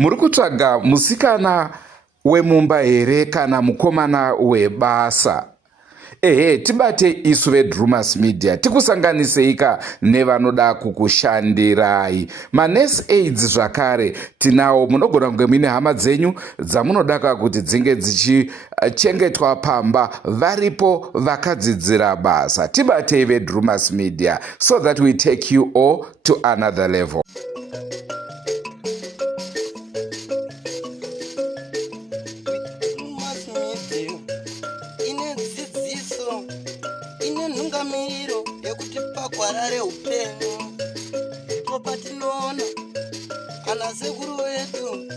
Muri kutsvaga musikana wemumba here kana mukomana webasa? Tibate isu veDrumas Media tikusanganiseika nevanoda kukushandirai. Manesi aids zvakare tinawo, munogona kunge muine hama dzenyu dzamunodaka kuti dzinge dzichichengetwa pamba, varipo vakadzidzira basa. Tibatei veDrumas Media so that we take you all to another level. Kwarare upenyu topa tinoona ana sekuru wedu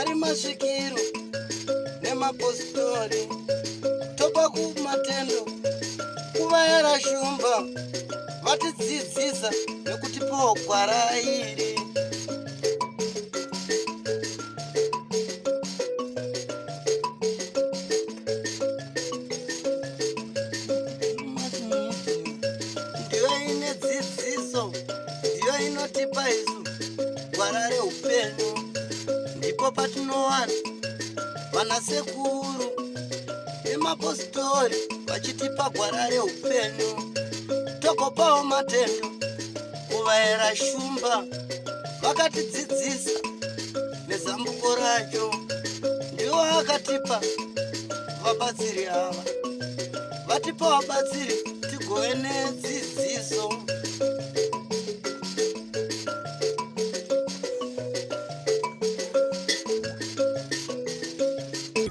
ari masvikiro nemapositori, topa kumatendo kuvayara shumba vatidzidzisa nekutipawo gwara iri. Ndiyo inotipa isu gwara reupenyu, ndipo patinowana vanasekuru nemapositori vachitipa gwara reupenyu. Tokopawo matendo kuvayera shumba vakatidzidzisa nezambuko racho. Ndiwo akatipa vabatsiri ava, vatipa vabatsiri tigove nedzidziso.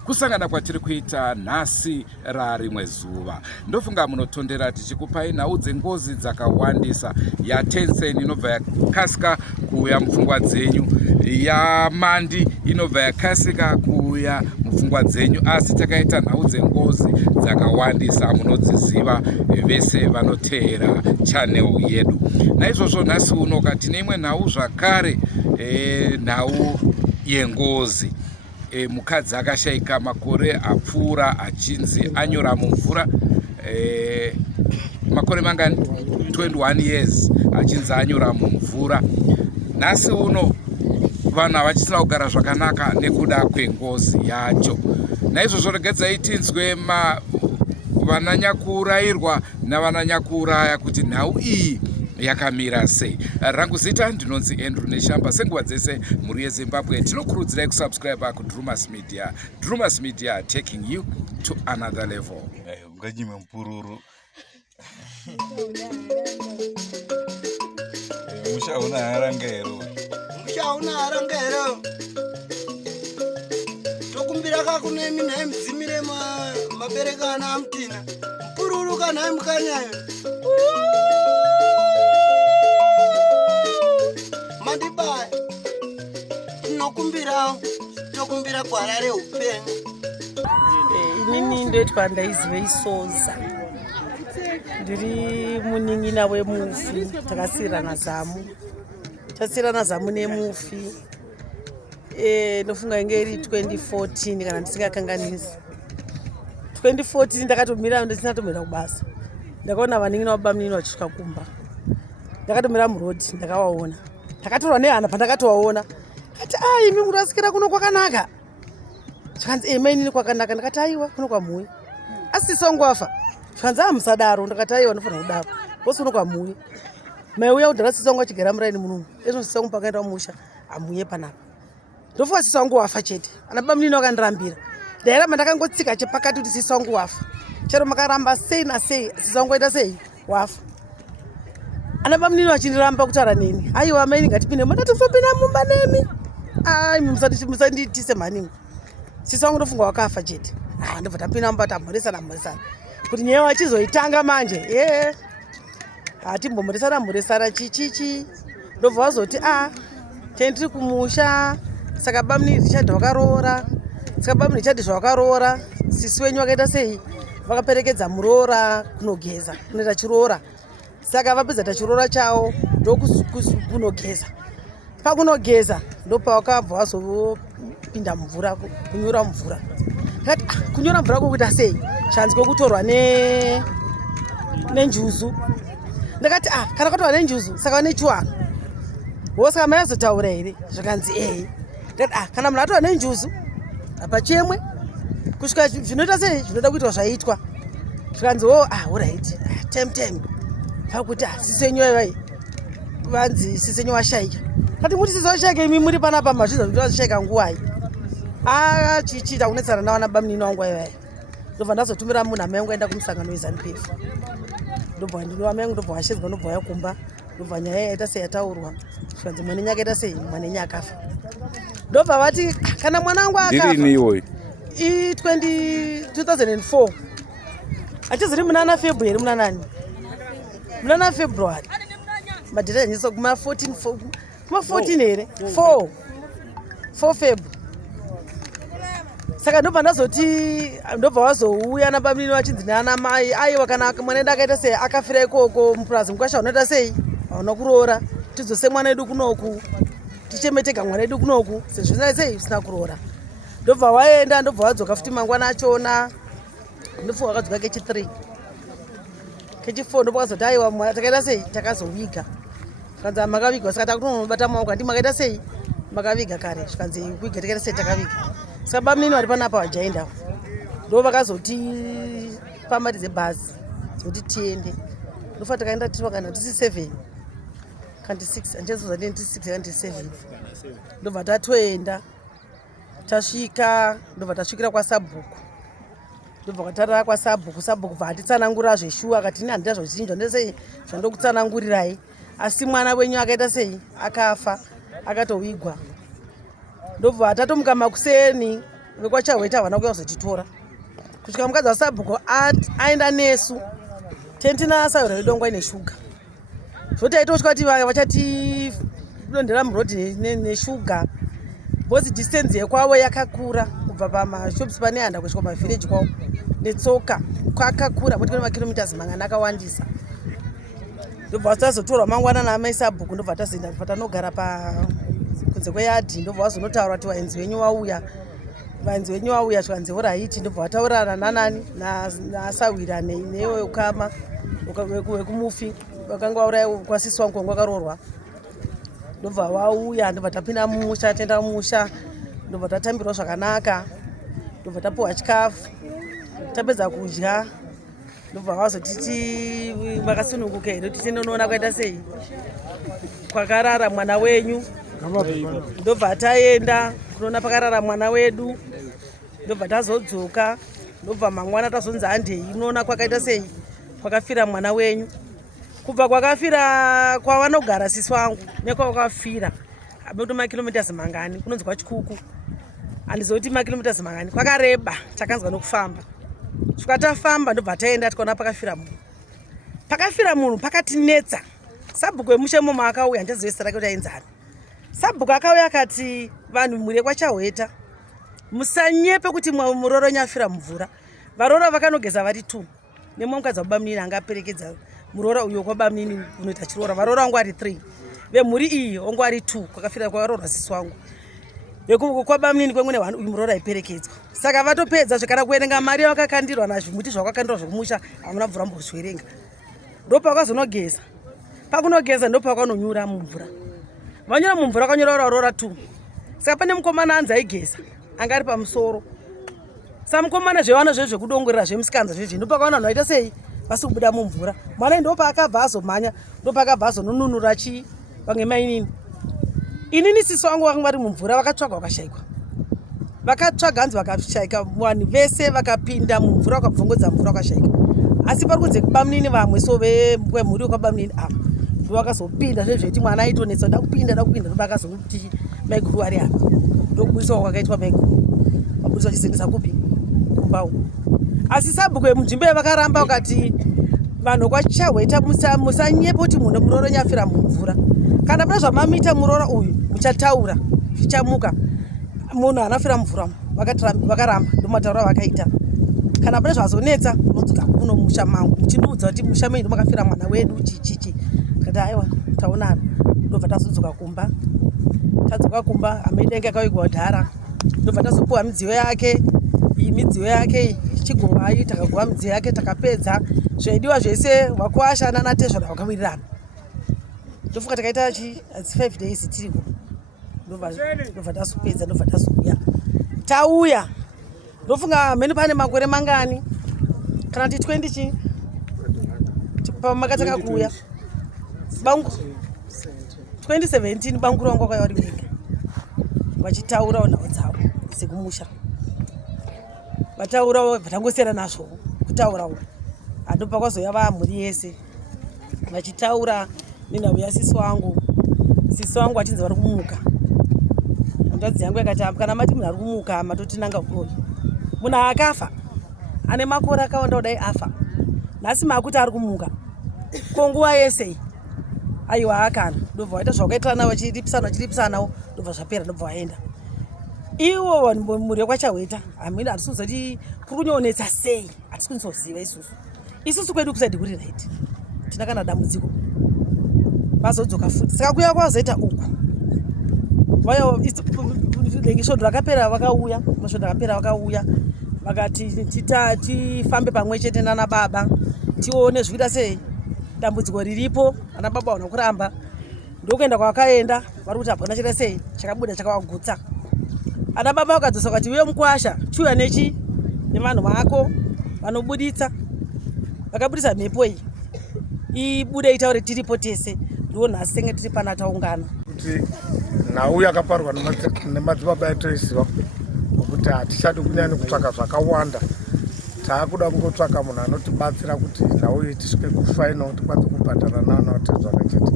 Kusangana kwatiri kuita nhasi rarimwe zuva, ndofunga munotondera tichikupai nhau dzengozi dzakawandisa, yaTencent inobva yakasika kuuya mupfungwa dzenyu, yaMandi inobva yakasika kuuya mupfungwa dzenyu, asi takaita nhau dzengozi dzakawandisa munodziziva vese vanoteera channel yedu. Naizvozvo nhasi uno tine imwe nhau zvakare, nhau yengozi. Mukadzi akashaika makore apfuura achinzi anyura mumvura, makore manga 21 years achinzi anyura mumvura. Nhasi uno vanhu havachisina kugara zvakanaka nekuda kwengozi yacho. Naizvozvo regedzai tinzwe vananyakuurayirwa navananyakuuraya kuti nhau iyi yakamira sei. Rangu zita ndinonzi Andrew Neshamba. Senguva dzese muri yeZimbabwe tinokurudzirai kusubscribe kuDrumas Media. Drumas Media taking you to another level. Nganyime mpururu. Mushaona harangero. Mushaona harangero. Tokumbira kakune mina mdzimire mabereka ana amtina. Mpururu kana mkanyayo. Mandibaya tokumbira gwara reupenyu. Inini ndoitwa ndaizive Isoza, ndiri munin'ina wemufi. Takasiyirana zamu nemufi. Ndofunga inge iri 2014 kana ndisingakanganisi. 2014 ndakatomira ndisina tomira kubasa, ndakaona vanin'ina wababa munini vachisvika kumba, ndakatomira murodhi ndakawaona. Takatorwa nehana pandakatowaona, kati imi murasikira kuno kwakanaka. Zvikanzi mainini kwakanaka. Ndakati aiwa kuno kwamuyi, asi songo wafa. Zvikanzi musadaro. Ndakati aiwa ndofanira kudaro, bosi kuno kwamuyi. Maiuya kudhara sisongo achigara muraini munomu, izvo sisongo pakaenda mumusha amuye panapa. Ndofunga sisongo wafa chete. Ana baba munini vakandirambira, ndairamba ndakangotsika chepakati kuti sisongo wafa. Chero makaramba sei nasei sisongo ita sei wafa. Ana baba munini vachindiramba kutaura neni, aiwa maini ngatipinde mutatizopinda mumba nemi. Musanditise manini. Sisongo ndofunga wakafa chete. Ndobva tapinda mumba tamhoresana kuti nyewe wachizoitanga manje. Timbomhoresana chichichi. Ndobva wazoti tendiri kumusha, saka baba munini richadhi wakaroora. Saka baba munini richadhi zvawakaroora, sisi wenyu wakaita sei? Vakaperekedza muroora kunogeza, kunoita chiroora. Saka vapedza tachiroora chavo ndokunogeza. Pakunogeza ndopavakabva vazopinda mumvura, kunyura mvura. Ndakati kunyura mvura kokuita sei? Chanzi kwekutorwa nenjuzu. Ndakati kana kwatorwa nenjuzu saka vane chiwano. Wosaka mai azotaura here? Zvakanzi kana munhu atova nenjuzu apa chemwe kusvika zvinoita sei zvinoda kuitwa zvaitwa zvikanzi alright tem pakuti sisenyu vai vanzi sisenyu washaika kati muti sisi washaika imi muri panapa mazviza kuti washaika nguwai chichita kunetsana nawana bamunini wangu vai ndobva ndazotumira munhu amai angu aenda kumusangano weZANU-PF ndobva ndinova mai angu ndobva washedzwa ndobva yakumba ndobva nyaya yaita sei yataurwa zvikanzi mwana nyaka yaita sei mwana nyaka akafa ndobva vati kana mwana wangu akafa irini iwoyo 2004 achiziri munana February munanani munana February madheta nyiso kuma 14 here 4 Feb saka ndobva ndazoti ndobva wazouya nabamunini wachinzi nana mai aiwa kana mwana edu akaita sei akafira ikoko mupurazi mukwasha unoita sei hauna kuroora tidzose mwana edu kunoku tichemetega mwana edu kunoku sezvo zvinai sei zvisina kuroora ndobva waenda ndobva wadzoka futi mangwana achona ndofunga wakadzoka kechi3 kechi4 ndobva wakazoti aiwa takaita sei takazoviga zvikanzi makavigwa saka takutonobata maoko andi makaita sei makaviga kare zvikanzi kuiga takaita sei takaviga saka bamunini vari panapa vajaenda ndo vakazotipa mari dzebhazi dzekuti tiende ndofa takaenda tiri vakana tisi 7 kandi 6 andizoza ndini tisi 6 kandi 7 ndobva tatoenda tasvika ndobva tasvikira kwaSabhuku ndobva kwatarira kwaSabhuku bva atitsanangurira zveshuwa akati ini handina zvochinjwa ndesei zvandokutsanangurirai asi mwana wenyu akaita sei akafa akatowigwa ndobva tatomuka makuseni vekwachahweta havana kuya kuzotitora kusvika mukadzi waSabhuku aenda nesu tentinasayura redongwa ine shuga zvotaita kusvika kuti vachatidondera murodhi neshuga bhozi distance yekwavo yakakura kubva pamashops pane handa kusvika pamavhireji kwavo netsoka kwakakura kuti kune makilomitas mangana akawandisa ndobva tazotorwa mangwana naamai Sabhuku ndobva tazoenda patanogara kunze kweyadhi ndobva wazonotaura kuti vaenzi venyu vauya zvikanzi oraiti ndobva wataurana nanani nasawira newe ukama wekumufi wakanga wauraya kwasisi wangu wangu akaroorwa ndobva wauya ndobva tapinda mumusha taenda mumusha ndobva tatambirwa zvakanaka ndobva tapiwa chikafu tapedza kudya ndobva wazotiti makasununguka here kuti tinoona kwaita sei kwakarara mwana wenyu ndobva taenda kunoona pakarara mwana wedu ndobva tazodzoka ndobva mangwana tazonzi handei unoona kwakaita sei kwakafira mwana wenyu kubva kwakafira kwavanogara sisi wangu nekwakafira abeto makilomitas mangani kunonzi kwaChikuku handizoti makilomitas mangani kwakareba takanzwa nokufamba svika tafamba ndobva taenda tikaona pakafira munhu pakatinetsa Sabhuku wemushe momo akauya ndazivesera kuti ainzani Sabhuku akauya akati vanhu muri kwachahweta musanyepe kuti muroro nyafira mvura varora vakanogeza vari 2 nemwe mukadzi wabamunini anga aperekedza murora uyo kwabamunini unoita chiroora varora wangu ari 3 vemhuri iyi wangu ari 2 kwakafira kwakaroorwa sisi wangu vekukwabamnini kwemwene vanhu uyu murora aiperekedzwa saka vatopedza zvikana kuerenga mari yavakakandirwa nazvimuti zvakakandirwa zvokumusha hamuna mvura mbozviverenga ndopakazonogeza pakunogeza ndopakanonyura mumvura vanyura mumvura vakanyura varora 2 saka pane mukomana anzi aigeza anga ari pamusoro saka mukomana zvevana zvezvo zvekudongorera zvemusikanza zvezvi ndopakaona vanhu vaita sei vasi kubuda mumvura mwana ndopakabva azomhanya ndopakabva azonununura chii vamwe mainini inini sisi wangu vakanga vari mumvura vakatsvaga vakashayikwa vakatsvaga hanzi vakashayika vanhu vese vakapinda mumvura vakabvongodza mvura vakashayika asi pari kunze kubamunini vamwe so vemhuri wekwabamunini apa ndovakazopinda zvezveti mwana aitonetsa ndakupinda ndopakazoti maiguru ari apa ndokubudiswa kwakaitwa maiguru vabudiswa chiziendesa kupi kumbawo asi Sabhuku yemunzvimbo yavakaramba vakati vanhu kwachahweta musanyepa kuti munhu muroro nyafira mumvura kana pane zvamamita murora uyu muchataura zvichamuka munhu anafira mumvura vakaramba ndomataura vakaita kana pane zvazonetsa unodzoka kuno musha mangu muchindiudza kuti musha menyu ndomakafira mwana wedu chichichi kati aiwa taonana ndobva tazodzoka kumba tadzoka kumba amaidenga akawigwa dhara ndobva tazopuwa midziyo yake iyi midziyo yake ichigovai takagova midziyo yake takapedza zvaidiwa zvese vakuasha nanatezvara vakawirirana ndofuka takaita 5 days tiriko ndobva tasupedza ndobva tazouya tauya ndofunga mheni pane makore mangani kana kuti 20 chi pamakataka kuuya 2017 bangu rangu wakauya vari vega vachitaurawo nhau dzavo sekumusha vataurawo vatangosiyana nazvo kutaurawo handopa kwazoya vamhuri yese vachitaura nenhau yasisi wangu achinzi vari kumuka hanzvadzi yangu yakati kana mati munhu ari kumuka matotinanga uroyi munhu akafa ane makore akawanda kudai afa nhasi makuti ari kumuka konguva yese aiwa akana ndobva waita zvawakaitirana vachiripisanawo ndobva zvapera ndobva waenda iwo vanhu mhuri yekwachahweta hamina hatisi kuzoti kuri kunyonetsa sei hatisi kunisoziva isusu kwedu kusaidi kuri right tina kana dambudziko vazodzoka futi saka kuya kwazoita uku svondo rakapera vakauya vakati tifambe pamwe chete nana baba tione zvikuita sei dambudziko riripo ana baba wana kuramba ndokuenda kwakaenda vari kuti hapana chita sei chakabuda chakavagutsa ana baba vakadzosa vakati uye mukwasha chiuya nechi nevanhu vako vanobuditsa vakabudisa mhepo iyi ibude itaure tiripo tese ndiwo nhasi tenge tiri pana taungana kuti nhau yakaparwa nemadzibaba etoiziva kuti hatichadi kunyanya kutsvaka zvakawanda taakuda kungotsvaka munhu anotibatsira kuti nhau iyi tisvike kufaino tikwanise kubhadhara naanatezvaka chete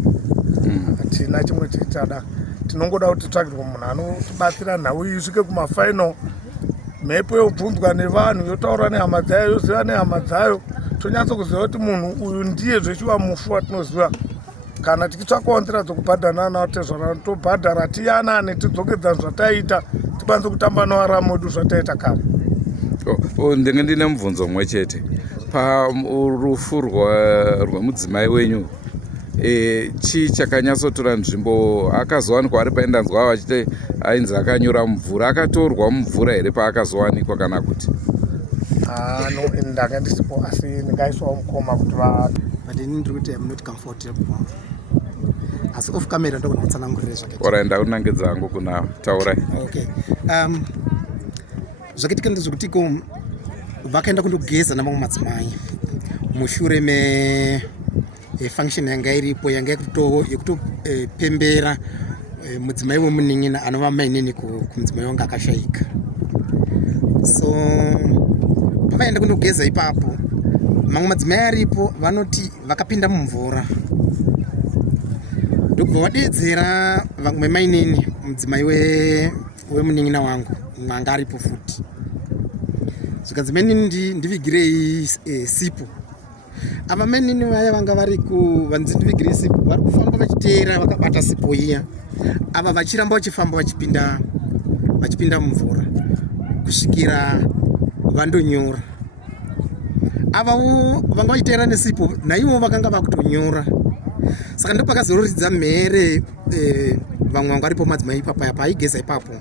hatina chimwe tichada tinongoda kuti titsvakirwe munhu anotibatsira nhau iyi isvike kumafaino mhepo yobvunzwa nevanhu yotaura nehama dzayo yoziva nehama dzayo tonyatsa kuziva kuti munhu uyu ndiye zvechiva mufu watinoziva kana tichitsvakawo nzira dzokubhadhara naanatezvara tobhadhara tiyanane tidzokedzana zvataita tikwanise kutamba nevaramo wedu zvataita kare. Ndinge ndine mubvunzo mumwe chete parufu rwemudzimai wenyu chii chakanyatsotora nzvimbo akazowanikwa ari paindanzwa vachiti ainzi akanyura mumvura akatorwa mumvura here paakazowanikwa kana kuti ndanga ndisipo asi ndingaiswawo mukoma kuti but inini ndiri kuti am not comfortable asi off camera ndogona kutsanangurira zvakaita ora ndaunangidza hangu kuna taurai okay zvakaitika ndezvokuti vakaenda kundogeza namamwe madzimai mushure mefunction yanga iripo yanga yekutopembera mudzimai wemunin'ina anova mainini kumudzimai wanga akashayika. So pavaenda kundogeza ipapo mamwe madzimai aripo vanoti vakapinda mumvura ndokubva vadedzera vamwe mainini mudzimai wemunin'ina wangu mwanga aripo futi zvikanzi mainini ndivigirei sipo ava mainini vaya vanga vari vanzi ndivigirei sipo vari kufamba vachiteera vakabata sipo iya ava vachiramba vachifamba vachipinda mumvura kusvikira vandonyora avavo vanga vachiteera nesipo naivo vakanga vakutonyora saka ndo pakazoridza mhere vamwe vanga varipo madzimai ipapaya paaigeza ipapo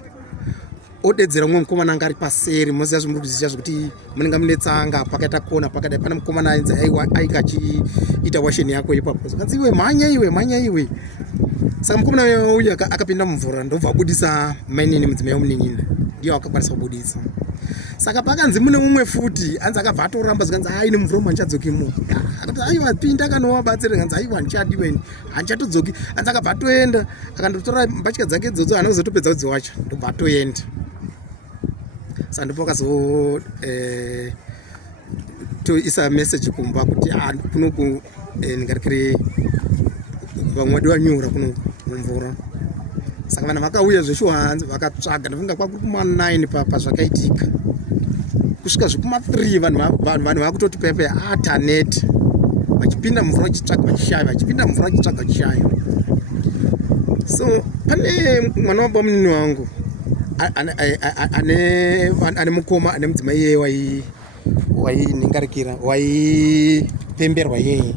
odedzera umwe mukomana anga ari paseri moziva zvomurikuziva zvokuti munenge mune tsanga pakaita kona pakadai pana mukomana ainzi ainge achiita washeni yako ipapo zvakanzi iwe mhanya iwe saka mukomana uyu akapinda mumvura ndobva abudisa mainini mudzimai womunin'ina ndiyo akakwanisa kubudisa saka pakanzi mune umwe futi anzi akabva atoramba zikanzi aine mumvura umu handichadzokimo akati aiwa pinda kanowabatsira kanzi aiwa handichadi weni handichatodzoki anzi akabva atoenda akandotora mbatya dzake idzodzo hana kuzotopedza kudzi wacho ndobva atoenda saka ndipo toisa message kumba kuti kunoku ndingarekere vamwadi vanyura kuno mumvura saka vanhu vakauya zveshuhanzi vakatsvaga ndafunga kwakuri kuma9 pazvakaitika kusvika zvekuma3 vanhu vakutoti pepe ataneti vachipinda mumvura vachitsvaga vachishaya vachipinda mumvura vachitsvaga vachishaya. So pane mwana wababa munini wangu ane mukoma ane mudzimai yeye wainingarikira waipemberwa yeye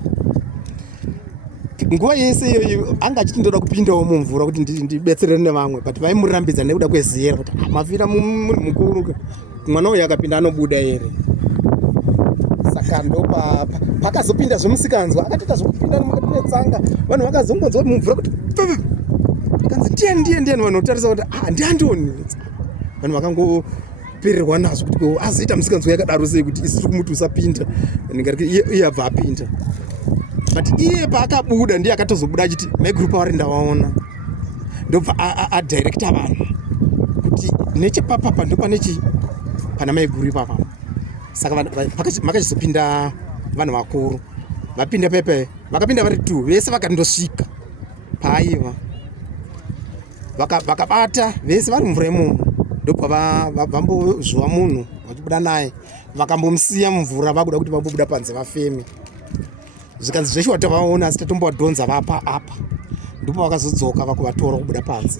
nguva yese iyoyo anga achiti ndoda kupindawo mumvura kuti ndibetserere nevamwe but vaimurambidza nekuda kwezera kuti mavhira munhu mukuru mwana uyu akapinda anobuda here. Saka ndo pakazopinda zvemusikanzwa akatoita zvokupinda mukati metsanga vanhu vakazongonzwa mumvura kuti kanzi ndiani vanotarisa kuti ndiandoni vanhu vakangopererwa nazvo kuti azoita musikanzwa yakadaro sei kuti isi tiri kumuti usapinda iye abva apinda but iye paakabuda ndiye akatozobuda achiti maigroup avari ndavaona ndobva adirecta vanhu kuti nechepapapa ndo pana maigroup apa saka makachizopinda vanhu vakuru vapinda pepe vakapinda vari 2 vese vakandosvika paaiva vakabata vese vari mumvura imomo ndobva vambozvuva munhu vachibuda naye vakambomusiya mumvura vakuda kuti vambobuda panze vafeme zvikanzi zveshe watavaona asi tatombowadhonza vapa apa ndipo vakazodzoka vakuvatora kubuda panze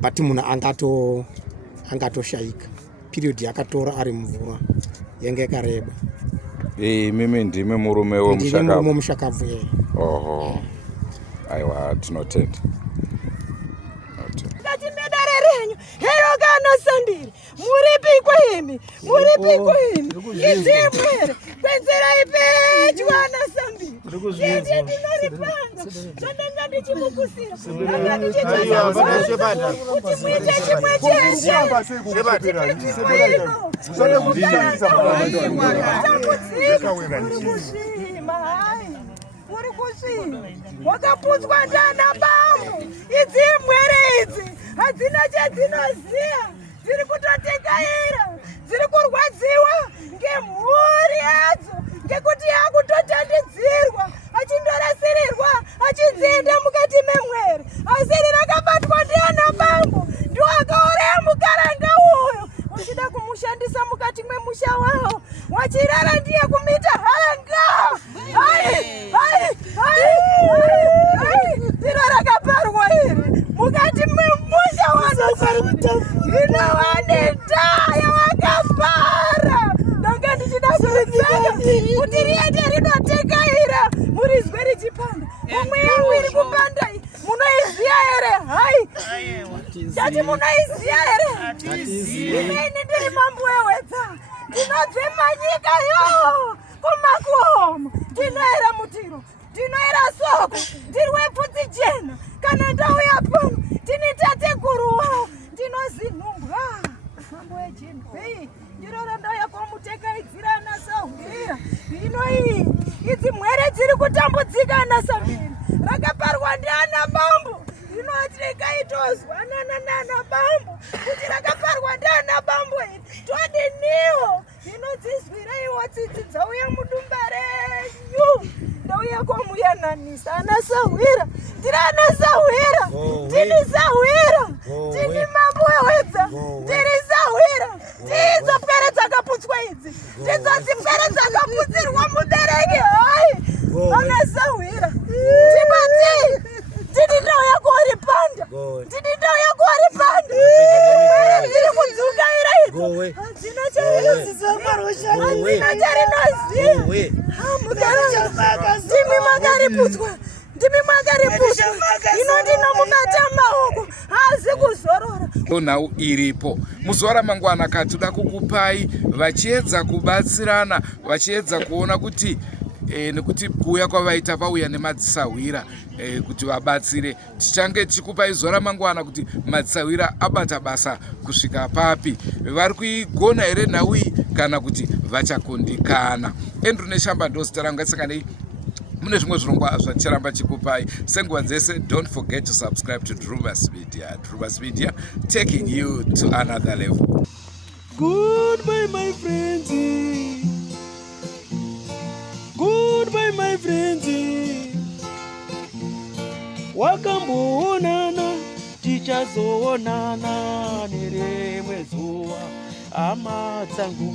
but munhu angatoshayika period yakatora ari mumvura yanga yakareba. Mimi ndime murume womushakabvu ye. Oho, aiwa tinotenda. Renyu herogano sambiri muripi kwemi izimwere kwenzera ipechwana sambiri ndiye ndinoripanga zvananga ndichimukusira kuti muite chimwe muri kusvima wakaputswa ndana bambu idzi imwere idzi hadzina chadzinoziya dziri kutotekaira dziri kurwadziwa ngemhuri yadzo ngekuti yakutotandidzirwa achindorasirirwa achinzienda mukati memwere asiri rakabatwa ndiana bambu ndiwo akauraya mukaranga uyo uchida kumushandisa mukati mwemusha wawo wachirara ndiye kumita haranga ndiro rakaparwa iri mukati memusha inowaneta yawakapara ndanga ndichida kuitsaka kuti riende rinotekaira murizwe richipanda umwe yangu iri kupanda munoiziya here chati munoiziya here inini ndiri mambo wewedza ndinobve manyika yo kumakuhoma ndinoera mutiro ndinoera soko ndiri wepfudzi jena kana ndauya pano ndini tatekuru wawo ndinozinhumbwa mambo wejena ndiro randauya kwamutekaidzira anasahwira ino iyi idzi mwere dziri kutambudzika anasambiri rakaparwa ndiana bambu ino atirekaitozwanana nana bambu kuti rakaparwa ndiana bambu iri todiniwo inodzizwiraiwo tsitsi dzauya mudumba renyu ndauya kwamuyananisa anasahwira ndiri anasahwira ndini sahwira ndini mambo wewedza ndiri sahwira ndidzo pere dzakaputswa idzi ndidzo dzipere dzakaputsirwa mubereki hai anasahwira tibatii ndini ndauya kuoripanda ndini ndauya kuoripanda dziri kudzukaira idzi hadzina charinoziya ndimi makariputswa ino ndinomubata maoko haazi kuzorora. Nhau iripo muzuva ramangwana katoda kukupai vachiedza kubatsirana vachiedza kuona kuti nekuti kuuya kwavaita vauya nemadzisahwira kuti vabatsire tichange tichikupai zuva ramangwana kuti madzisahwira abata basa kusvika papi vari kuigona here nhau iyi kana kuti vachakundikana. Andrew Neshamba ndo zita rangu ngatisanganei mune zvimwe zvirongwa zvacharamba chikupai senguva dzese. Don't forget to subscribe to Drubas Media, taking you to another level. Goodbye my friends, goodbye my friends, wakamboonana tichazoonana nerimwe zuva hama dzangu.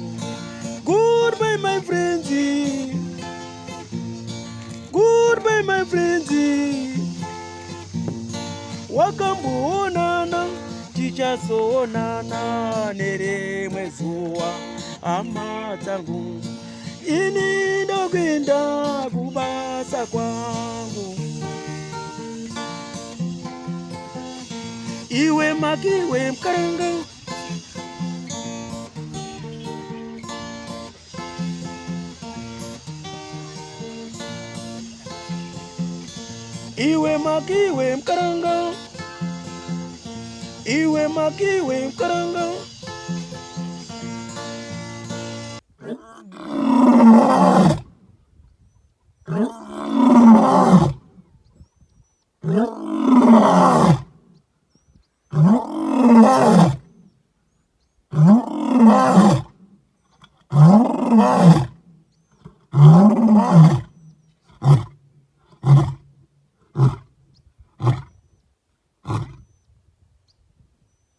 Goodbye my friends, goodbye my friends, wakamboonana tichazoonana nerimwe zuva hama dzangu. Ini ndokwenda kubasa kwangu, iwe makiwe mkaranga. iwe makiwe mkaranga, iwe makiwe mkaranga. Oh,